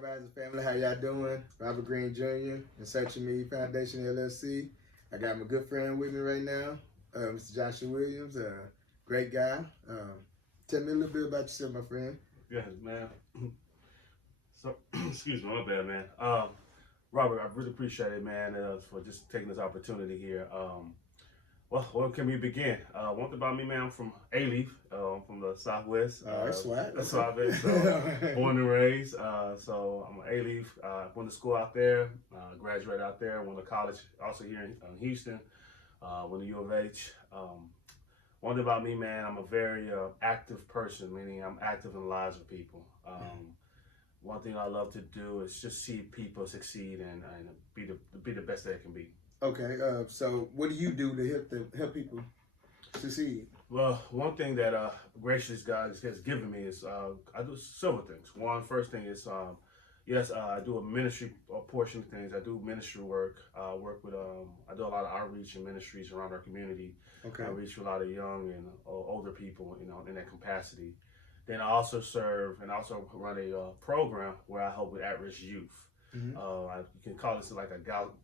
Grand Rising family, how y'all doing? Robert Green Jr. and Search Me Foundation LLC. I got my good friend with me right now, Mr. Joshua Williams, great guy. Tell me a little bit about yourself, my friend. Yes, man. So, excuse me, my bad, man. Robert, I really appreciate it, man, for just taking this opportunity here. Well, where can we begin? One thing about me, man, I'm from A-Leaf, from the Southwest. That's swag. That's Southwest, so born and raised. So I'm an A-Leaf. Went to school out there, graduated out there, went to college also here in Houston, went to U of H. One thing about me, man, I'm a very active person, meaning I'm active in the lives of people. One thing I love to do is just see people succeed and be the best they can be. Okay, so what do you do to help people succeed? Well, one thing that gracious God has given me is I do several things. First thing is yes, I do a ministry portion of things. I do ministry work. Work with I do a lot of outreach and ministries around our community. Okay. I reach a lot of young and older people, in that capacity. Then I also serve and also run a program where I help with at-risk youth. Mm-hmm. You can call this like a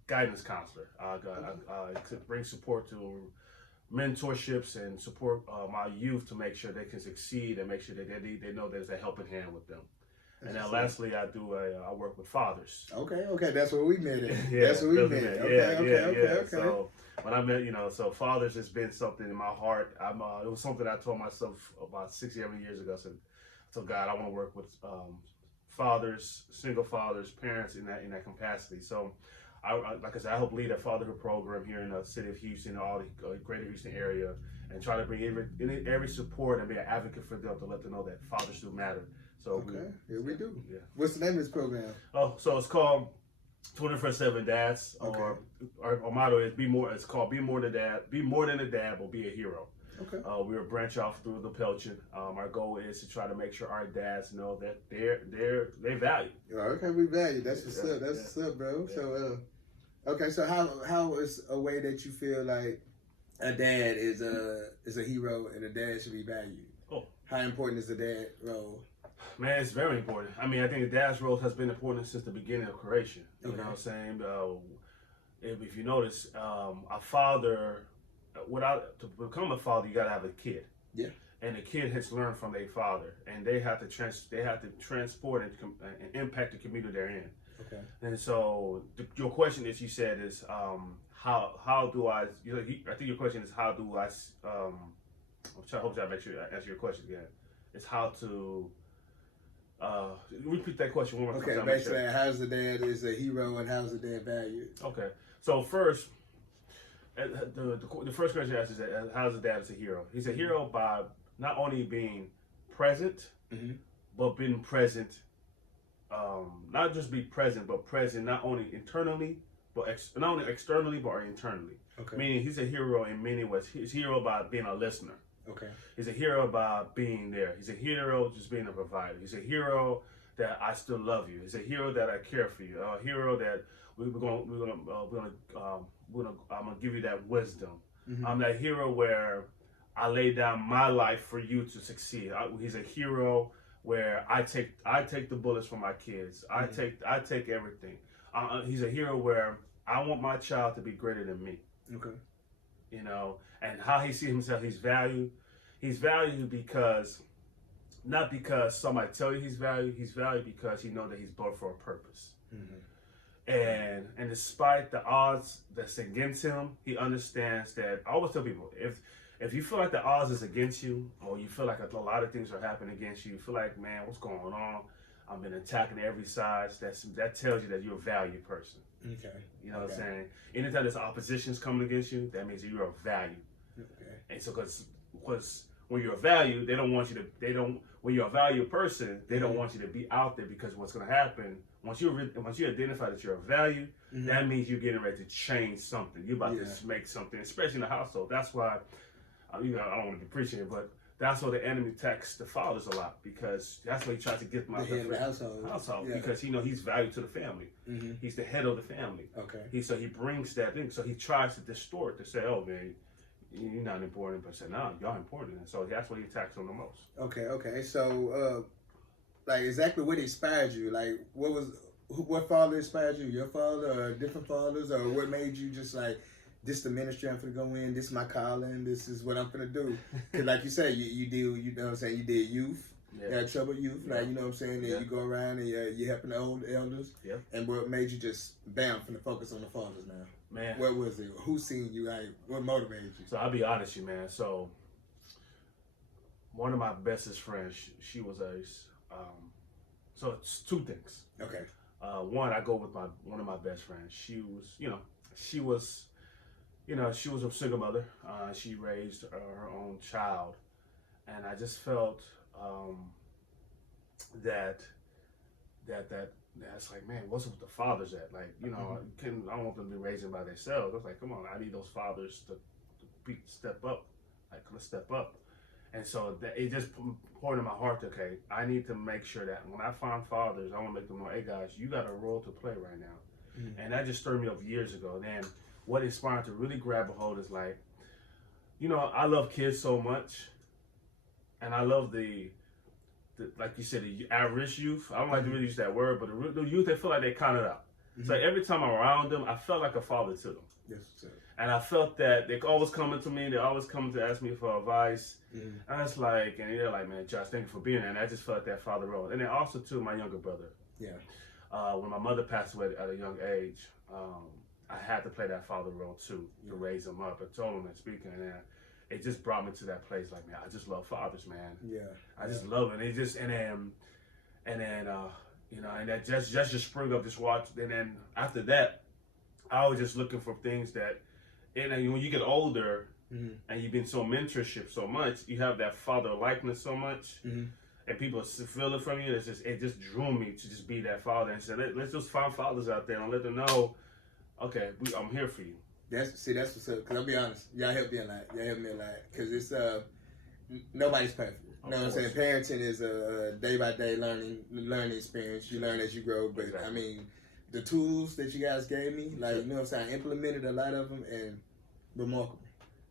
guidance counselor. I bring support to mentorships and support my youth to make sure they can succeed and make sure that they know there's a helping hand with them. And then lastly, I work with fathers. Okay, that's where we met it. Yeah, that's where we met. Okay. So when I met, so fathers has been something in my heart. It was something I told myself about 6-7 years ago. So God, I want to work with fathers, single fathers, parents in that capacity. So like I said, I help lead a fatherhood program here in the city of Houston, all the greater Houston area, and try to bring every support and be an advocate for them to let them know that fathers do matter. So we do. Yeah. What's the name of this program? Oh, so it's called 24/7 Dads, Okay. or our motto is be more. It's called Be More Than Dad, Be More Than a Dad, but Be a Hero. Okay. We will branch off through the Pelchin. Our goal is to try to make sure our dads know that they're valued. Okay, we value. That's what's up. That's what's up, bro. Yeah. So, okay. So how is a way that you feel like a dad is a hero and a dad should be valued? Oh, how important is the dad role? Man, it's very important. I mean, I think the dad's role has been important since the beginning of creation. You know what I'm saying? If you notice, a father, to become a father, you got to have a kid. Yeah. And the kid has learned from their father, and they have to transport and impact the community they're in. Okay. And so your question is, you said is how do I? I think your question is how do I? I hope I make sure I answer your question again. It's how to. Repeat that question one more time. Okay, basically, how's the dad is a hero and how's the dad valued? Okay, so first, the first question you asked is how's the dad as a hero? He's a hero by not only being present, but being present. Not just be present, but present not only internally, but not only externally, but internally. Okay. Meaning he's a hero in many ways. He's a hero by being a listener. Okay. He's a hero by being there. He's a hero just being a provider. He's a hero that I still love you. He's a hero that I care for you. A hero that I'm gonna give you that wisdom. I'm that hero where I lay down my life for you to succeed. He's a hero where I take the bullets for my kids. I take everything. He's a hero where I want my child to be greater than me. Okay. And how he sees himself, he's valued. He's valued not because somebody tell you he's valued because he knows that he's born for a purpose. And despite the odds that's against him, he understands that. I always tell people, if you feel like the odds is against you, or you feel like a lot of things are happening against you, you feel like, man, what's going on? I've been attacking every side. That tells you that you're a valued person. Okay. You know what I'm saying? Anytime there's opposition's coming against you, that means that you're of value. Okay. And so, because when you're a value, when you're a valued person, they don't want you to be out there, because what's going to happen once you identify that you're a value, that means you're getting ready to change something. You're about to make something, especially in the household. That's why, I don't want to be preaching it, but that's why the enemy attacks the fathers a lot, because that's why he tries to get them out of the household, because he's valued to the family. He's the head of the family. Okay. So he brings that in. So he tries to distort to say, oh man, you're not important, but say, no, y'all important. And so that's what he attacks on the most. Okay. So like exactly what inspired you? Like what father inspired you? Your father or different fathers, or what made you just like, this the ministry I'm finna go in, this is my calling, this is what I'm finna do? Cause like you said, you know what I'm saying, you did youth. Yeah. Troubled youth, Yeah. like, you know what I'm saying, and Yeah. you go around and you're helping the old elders. Yeah. And what made you just finna focus on the fathers now? Man. What was it? Who seen you? Like, what motivated you? So I'll be honest with you, man. So one of my bestest friends, she was a so it's two things. Okay. One, I go with one of my best friends. She was a single mother. She raised her own child, and I just felt that's like, man, what's with the fathers at? Like, you know, I don't want them to be raising by themselves. I was like, come on, I need those fathers to step up. Like, let's step up. And so it just poured in my heart, okay, I need to make sure that when I find fathers, I want to make them know, hey guys, you got a role to play right now. Mm-hmm. And that just stirred me up years ago. And then what inspired to really grab a hold is like, you know, I love kids so much. And I love the like you said, the average youth. I don't like to really use that word, but the youth, they feel like they counted out. Mm-hmm. So every time I'm around them, I felt like a father to them. Yes, sir. And I felt that they always coming to me. They always come to ask me for advice. Mm-hmm. And it's like, and they're like, man, Josh, thank you for being there. And I just felt that father role. And then also too, my younger brother. Yeah. When my mother passed away at a young age, I had to play that father role too, to raise him up. I told him and speaking, and it just brought me to that place. Like, man, I just love fathers, man. Yeah. I just love it. And it just, and then you know, and that just spring up this watch. And then after that, I was just looking for things that, and then when you get older, mm-hmm. and you've been so mentorship so much, you have that father likeness so much, mm-hmm. and people feel it from you. It just drew me to just be that father and said, let's just find fathers out there and let them know, okay, I'm here for you. That's what's up. Cause I'll be honest, y'all help me a lot. Cause it's nobody's perfect. You know what I'm saying? Parenting is a day by day learning experience. You learn as you grow. But exactly. I mean, the tools that you guys gave me, like, you know what I'm saying, I implemented a lot of them, and remarkable.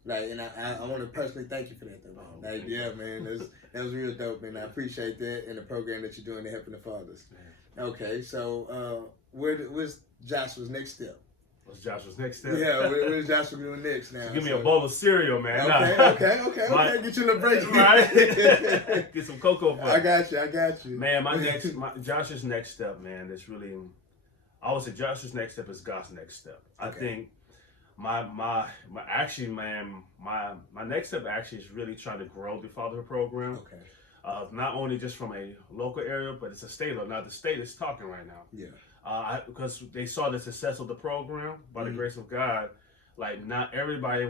Like, and I want to personally thank you for that, though, man. Like, yeah, man, that was real dope, man. I appreciate that and the program that you're doing to helping the fathers. Man. Okay, so where's Joshua's next step? What's Joshua's next step? Yeah, where's Joshua doing next now? So give me a bowl of cereal, man. Okay. Get you a little break. Right. Get some cocoa for I got you. Man, Joshua's next step, man, that's really, I would say Joshua's next step is God's next step. Okay. I think my next step actually is really trying to grow the fatherhood program. Okay. Not only just from a local area, but it's a state level. Now the state is talking right now. Yeah. Because they saw the success of the program by the grace of God. Like, not everybody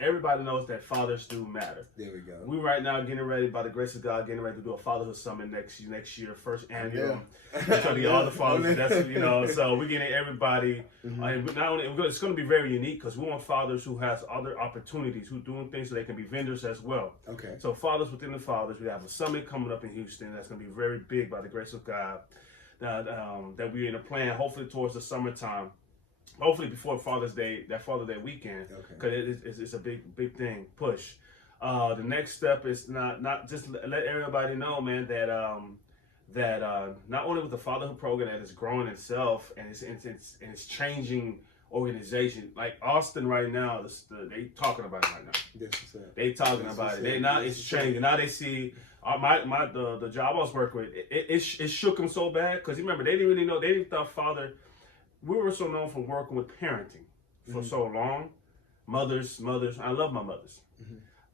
everybody knows that fathers do matter. There we go. We right now getting ready, by the grace of God, getting ready to do a fatherhood summit next year, first annual. We're trying to get all the fathers. That's so we're getting everybody. And not only it's going to be very unique because we want fathers who has other opportunities, who doing things so they can be vendors as well. Okay. So fathers within the fathers, we have a summit coming up in Houston that's going to be very big by the grace of God. That we're in a plan, hopefully towards the summertime. Hopefully before Father's Day, that Father's Day weekend, because it's a big thing, push. The next step is not just let everybody know, man, that not only with the fatherhood program that is growing itself and it's changing organization. Like Austin right now, they talking about it right now. Yes, they talking about it. It's changing. Now they see the job I was working with. It shook them so bad because remember they didn't really know. They didn't thought father. We were so known for working with parenting for so long. Mothers. I love my mothers,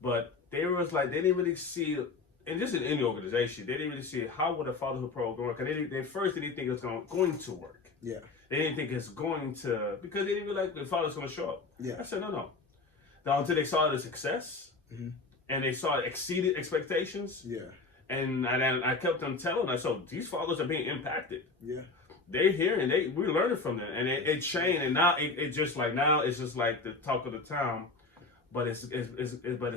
but they didn't really see, and just in any organization, they didn't really see how would a fatherhood program work. And they first didn't think it was going to work. Yeah, they didn't think it's going to, because they didn't feel like the father's going to show up. Yeah, I said no. Now until they saw the success, and they saw it exceeded expectations. Yeah, and I kept them telling them, so these fathers are being impacted. Yeah. They hear and we're learning from them, and it changed, and now it's just like the talk of the town, but it's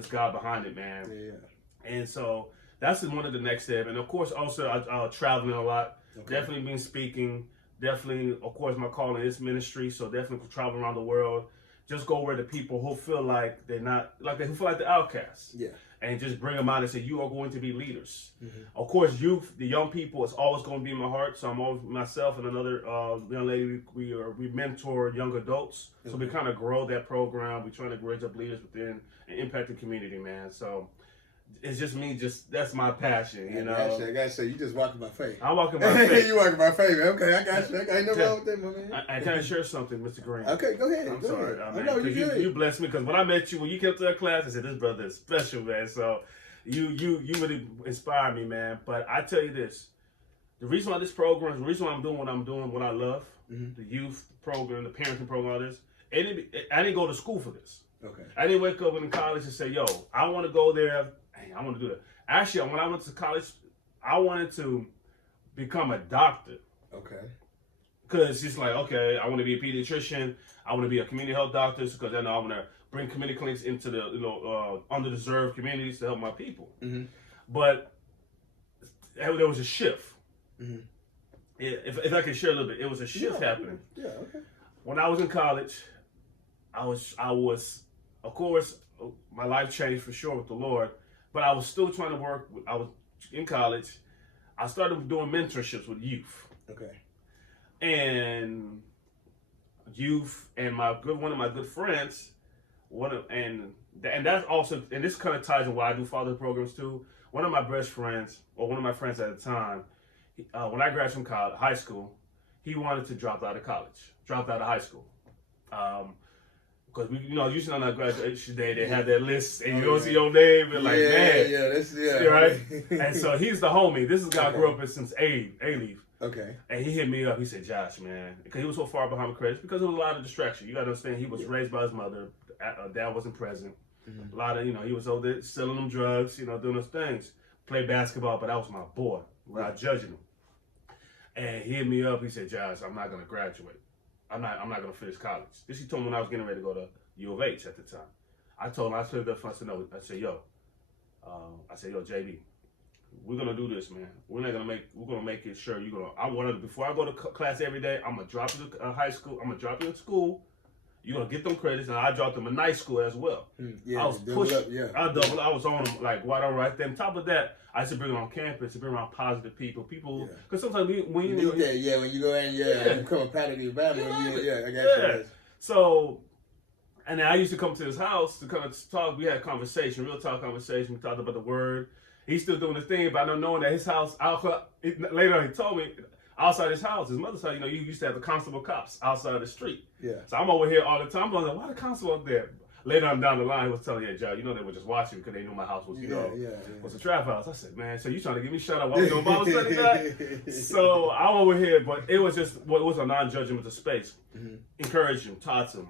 God behind it, man. Yeah. And so that's one of the next step, and of course also I traveling a lot, definitely been speaking, definitely of course my calling is ministry, so definitely travel around the world, just go where the people who feel like they're not who feel like the outcasts. Yeah. and just bring them out and say, you are going to be leaders. Mm-hmm. Of course, youth, the young people, is always going to be in my heart. So I'm always, myself and another young lady, we mentor young adults. So we kind of grow that program. We're trying to raise up leaders within and impact the community, man. So it's just me, that's my passion, you know. I got you. You just walking by faith. I'm walking by faith. You walking by faith. Okay, I got you. Ain't no wrong with that, my man. I can share something, Mr. Green. Okay, go ahead. I'm go sorry, ahead. man. No, You blessed me because when I met you, when you came to that class, I said, this brother is special, man. So you really inspired me, man. But I tell you this, the reason why this program, the reason why I'm doing what I'm doing, what I love, the youth program, the parenting program, all this, I didn't go to school for this. Okay. I didn't wake up in college and say, yo, I want to go there. Hey, I want to do that. Actually, when I went to college, I wanted to become a doctor. Okay. Because it's like, okay, I want to be a pediatrician. I want to be a community health doctor because I know I want to bring community clinics into the underdeserved communities to help my people. Mm-hmm. But there was a shift. Mm-hmm. If I can share a little bit, it was a shift happening. Yeah. Okay. When I was in college, I was of course, my life changed for sure with the Lord. But I was still trying to work. I was in college. I started doing mentorships with youth. Okay. And youth and one of my good friends, and that's also, and this kind of ties in why I do father programs too. One of my best friends, or one of my friends at the time, when I graduated from high school, he wanted to drop out of high school. Because we, usually on our graduation day, they have their list, and you don't see your name, and like, man, right? And so he's the homie. This is a guy I grew up with since A-Leaf. Okay. And he hit me up. He said, Josh, man, because he was so far behind the credits, because there was a lot of distraction. You got to understand, he was raised by his mother. Dad wasn't present. Mm-hmm. A lot of, he was over there selling them drugs, doing those things. Played basketball, but that was my boy, without judging him. And he hit me up. He said, Josh, I'm not going to graduate. I'm not going to finish college. This he told me when I was getting ready to go to U of H at the time. I told him, I said, I said, yo, JB, we're gonna do this, man. We're gonna make it sure before I go to class every day, I'm gonna drop you to high school. I'm gonna drop you in school. You're gonna get them credits, and I dropped them in night school as well. I was pushing. I was on them like right there. On top of that, I used to bring them on campus to bring around positive people. Because sometimes when you when you go in, you become a part of the environment. I got you. So, and then I used to come to his house to kind of talk. We had conversation, real talk conversation. We talked about the word. He's still doing his thing, but I don't know that his house, later on he told me, outside his house, his mother's house, you used to have the constable cops outside the street. Yeah. So I'm over here all the time. I'm like, why the constable up there? Later on down the line, he was telling me, Joe, they were just watching because they knew my house was, was a trap house. I said, man, so you trying to get me shut up while we doing Bible study, guy? So I'm over here, but it was just, it was a non-judgmental space. Mm-hmm. Encouraged him, taught him.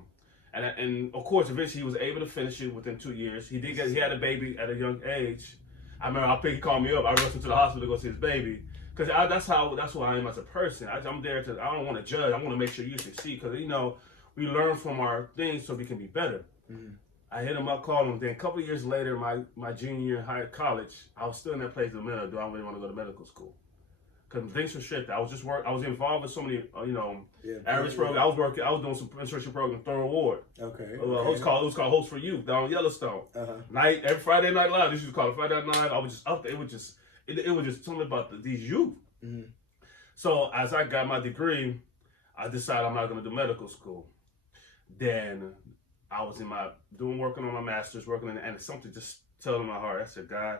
And of course, eventually he was able to finish it within 2 years. He had a baby at a young age. I remember he called me up. I rushed him to the hospital to go see his baby. Because that's who I am as a person. I'm there I don't want to judge. I want to make sure you succeed. Because, we learn from our things so we can be better. Mm-hmm. I hit him up, called him. Then a couple of years later, my junior year in college, I was still in that place in the middle. Do I really want to go to medical school? Because things were shifted. I was involved with so many, average programs. I was doing some internship program, Thorough Award. Okay. It was called Host for Youth down in Yellowstone. Every Friday Night Live. This used to call it Friday Night Live. I was just up there. It was just something about these youth. Mm-hmm. So as I got my degree, I decided I'm not going to do medical school. Then I was working on my master's, and something just telling my heart. I said, God,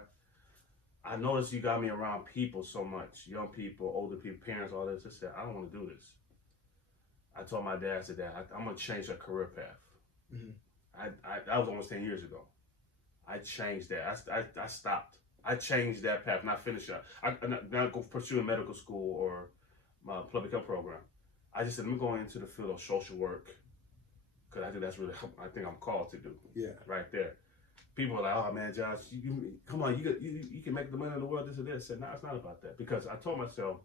I noticed you got me around people so much, young people, older people, parents, all this. I said, I don't want to do this. I told my dad, I said, Dad, I'm going to change that career path. Mm-hmm. That was almost 10 years ago. I changed that. I stopped. I changed that path, and I finished it. I not go pursue medical school or my public health program. I just said, I'm going into the field of social work because I think that's really, I think I'm called to do. Yeah. Right there. People are like, oh man, Josh, come on, you can make the money in the world, this and this. I said, no, it's not about that. Because I told myself,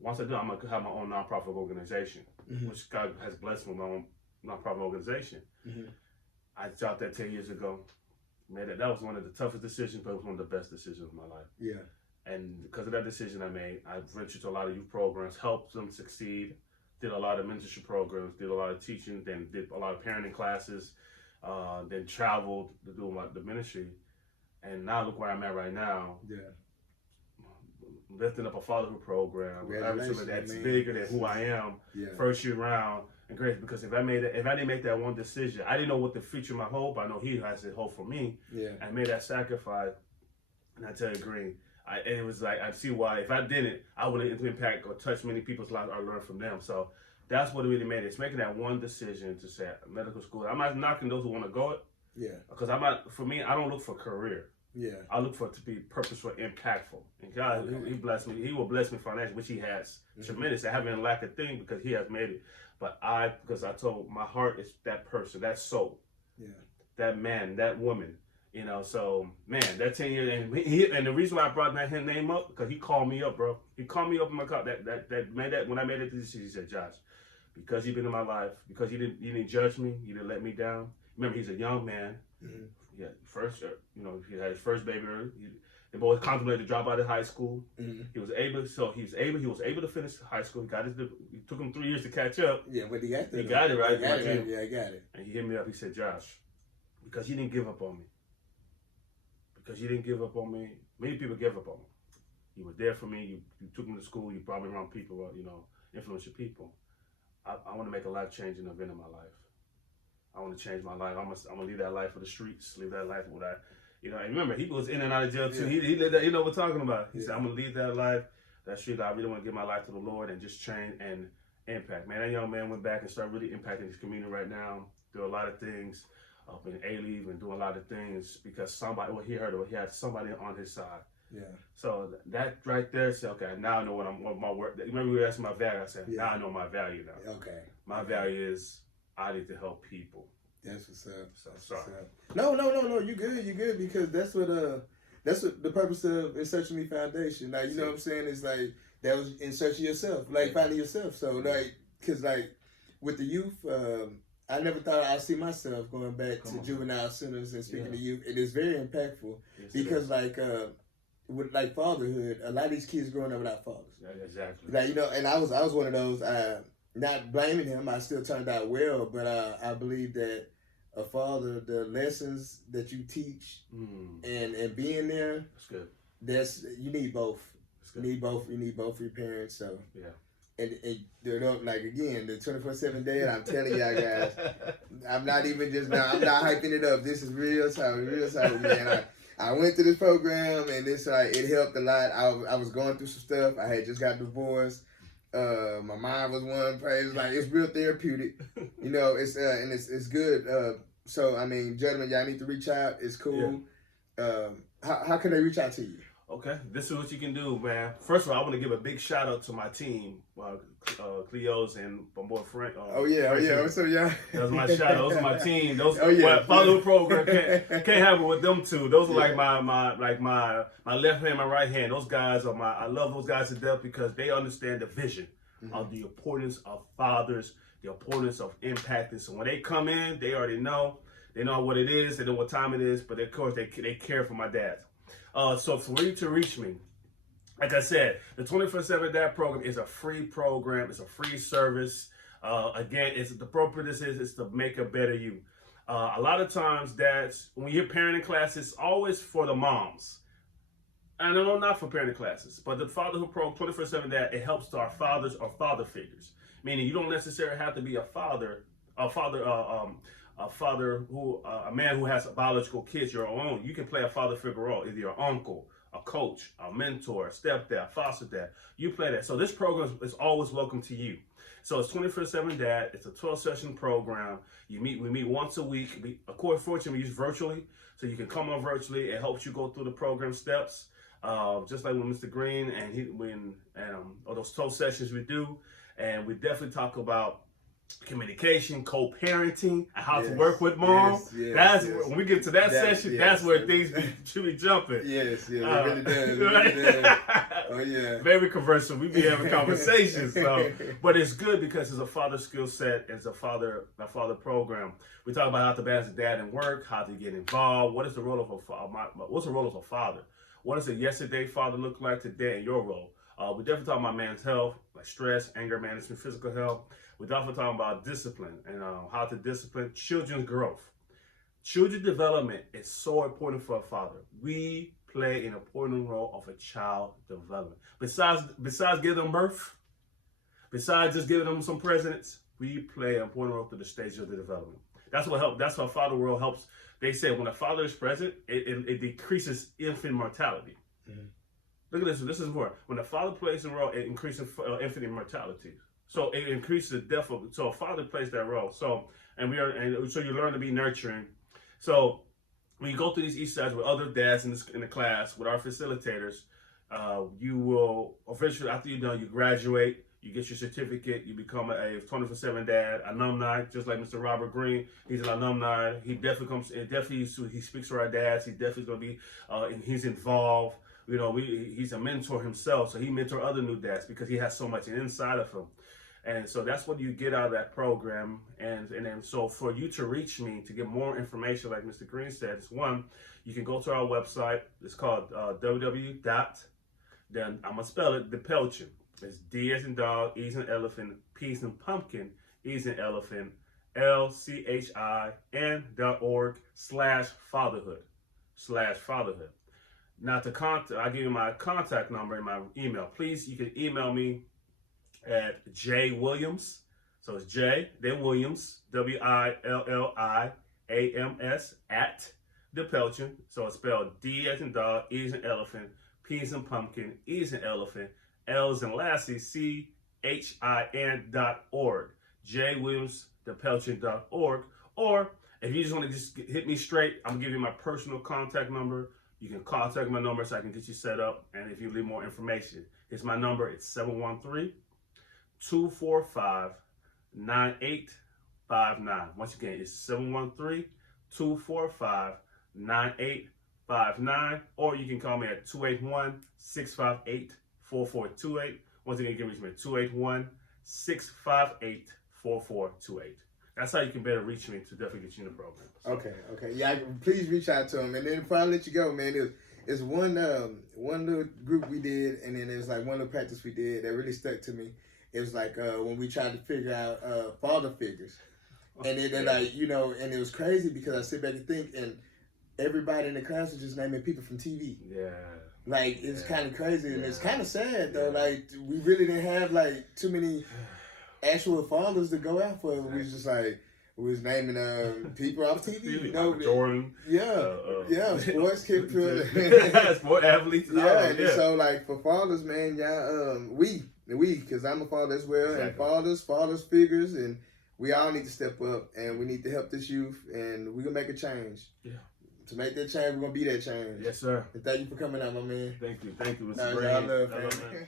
once I do, I'm going to have my own nonprofit organization, mm-hmm. which God has blessed me with my own nonprofit organization. Mm-hmm. I dropped that 10 years ago. Man, that was one of the toughest decisions, but it was one of the best decisions of my life. Yeah. And because of that decision I made, I ventured to a lot of youth programs, helped them succeed, did a lot of mentorship programs, did a lot of teaching, then did a lot of parenting classes, then traveled to do the ministry. And now look where I'm at right now. Yeah. Lifting up a fatherhood program. Congratulations, That's man. bigger than who I am. Yeah. First year round. And great, because if I didn't make that one decision, I didn't know what the future might hold, but I know he has a hope for me. Yeah. I made that sacrifice, and I tell you, Green, and it was like, I see why. If I didn't, I wouldn't impact or touch many people's lives or learn from them. So that's what it really made. It's making that one decision to say medical school. I'm not knocking those who want to go it. Yeah. Because I'm not. For me, I don't look for career. Yeah. I look for it to be purposeful, impactful. And God, he blessed me. He will bless me financially, which he has tremendous. I haven't lacked a thing because he has made it. But because I told my heart is that person, that soul, that man, that woman. You know, so man, that 10 years, and the reason why I brought that his name up, because he called me up, bro. He called me up in my car. That made that when I made it decision, he said, Josh, because you've been in my life, because you didn't judge me, you didn't let me down. Remember, he's a young man. Yeah, first, he had his first baby. The boy contemplated to drop out of high school. He was able to finish high school. It took him 3 years to catch up. Yeah, but he got there. He got it right. Yeah, I got it. And he hit me up. He said, Josh, because you didn't give up on me. Because you didn't give up on me. Many people give up on me. You were there for me. You took me to school. You brought me around people, influential people. I want to make a life-changing event in my life. I want to change my life. I'm gonna leave that life for the streets. Leave that life with that. And remember, he was in and out of jail too. He lived that. You know what we're talking about. He said, I'm gonna leave that life, that street life. I really want to give my life to the Lord and just change and impact. Man, that young man went back and started really impacting his community right now. Do a lot of things up in A-Leave and doing a lot of things because he had somebody on his side. Yeah. So that right there said, okay, now I know what my work. Remember we were asking my value. I said, now I know my value now. Okay. My value is I need to help people. That's what's up. So sorry. No. You good because that's what the purpose of In Search of Me Foundation. Like, you know what I'm saying? It's like that was in search of yourself, like finding yourself. So like, cause like with the youth, I never thought I'd see myself going back to juvenile centers and speaking to youth. It is very impactful because like with like fatherhood, a lot of these kids growing up without fathers. Yeah, exactly. Like, and I was one of those. Not blaming him, I still turned out well, but I believe that a father, the lessons that you teach and being there, that's good. You need both. You need both of your parents. So yeah. And like again, the 24/7 day, and I'm telling y'all guys, I'm not even just now. I'm not hyping it up. This is real time, man. I went through this program, and it helped a lot. I was going through some stuff. I had just got divorced. My mom was one place. Like, it's real therapeutic. It's good. So I mean, gentlemen, y'all need to reach out. It's cool. Yeah. How can they reach out to you? Okay, this is what you can do, man. First of all, I want to give a big shout out to my team, Cleo's and my boy Frank. What's up, y'all? That's my shout out. Those are my team. Those follow the program can't have it with them two. Those are like my left hand, my right hand. Those guys are I love those guys to death because they understand the vision of the importance of fathers, the importance of impacting. So when they come in, they already know. They know what it is. They know what time it is. But of course, they care for my dads. So for you to reach me, like I said, the 24/7 Dad program is a free program. It's a free service. Again, the purpose is to make a better you. A lot of times, dads, when you hear parenting classes, it's always for the moms. And I know not for parenting classes, but the fatherhood program, 24/7 Dad, it helps to our fathers or father figures. Meaning, you don't necessarily have to be a man who has biological kids your own. You can play a father figure role, either your uncle, a coach, a mentor, a stepdad, foster dad. You play that. So this program is always welcome to you. So it's 24/7 Dad. It's a 12-session program. We meet once a week. Of course, fortunately, we use virtually, so you can come on virtually. It helps you go through the program steps, just like with Mr. Green or those 12 sessions we do, and we definitely talk about communication, co-parenting, and how to work with mom. When we get to that session, that's where things should be jumping. It really does. Oh yeah. Very conversing. We be having conversations. So, but it's good because it's a father skill set. It's a father program. We talk about how to balance dad and work, how to get involved. What is the role of a father? What's the role of a father? What does a yesterday father look like today in your role? We definitely talk about men's health, like stress, anger management, physical health. We're definitely talking about discipline and how to discipline children's growth. Children development is so important for a father. We play an important role of a child development. Besides giving them birth, besides just giving them some presents, we play an important role through the stage of the development. That's what helps. That's how father world helps. They say when a father is present, it decreases infant mortality. Mm-hmm. Look at this. This is more. When a father plays a role, it increases infant mortality. So it increases the death of. So a father plays that role. So so you learn to be nurturing. So when you go through these ESATs with other dads in the class with our facilitators, you will eventually, after you're done, you graduate. You get your certificate. You become a 24/7 dad, alumni, just like Mr. Robert Green. He's an alumni. He definitely comes. He speaks for our dads. He definitely going to be. He's involved. You know, he's a mentor himself, so he mentor other new dads because he has so much inside of him. And so that's what you get out of that program. And then so for you to reach me to get more information, like Mr. Green said, it's one, you can go to our website. It's called www. Then I'm gonna spell it, DePelchin. It's D as in dog, E as in elephant, P as in pumpkin, E as in elephant, LCHIN.org/fatherhood. Now to contact, I'll give you my contact number and my email. Please, you can email me at J Williams. So it's J, then Williams, WILLIAMS at DePelchin. So it's spelled D as in dog, E as in elephant, P as in pumpkin, E as in elephant, L as in lastly, CHIN.org. J Williams, DePelchin.org. Or if you just want to just hit me straight, I'm gonna give you my personal contact number. You can contact my number so I can get you set up. And if you need more information, it's my number. It's 713-245-9859. Once again, it's 713-245-9859. Or you can call me at 281-658-4428. Once again, you can reach me at 281-658-4428. That's how you can better reach me to definitely get you in the program. So. Okay. Yeah, please reach out to him. And then before I let you go, man, it's one little group we did, and then there's like one little practice we did that really stuck to me. It was like when we tried to figure out father figures. And then they're like, you know, and it was crazy because I sit back and think, and everybody in the class was just naming people from TV. Yeah. Like, it's kind of crazy, and it's kind of sad, though. Like, we really didn't have, like, too many actual fathers to go out for. We was just like, we was naming people off TV. You know, Jordan. Sports kids. Sport athletes. And so, like, for fathers, man, we, because I'm a father as well, and fathers figures, and we all need to step up, and we need to help this youth, and we're going to make a change. Yeah. To make that change, we're going to be that change. Yes, sir. And thank you for coming out, my man. Thank you, Mr. Green. I love, man.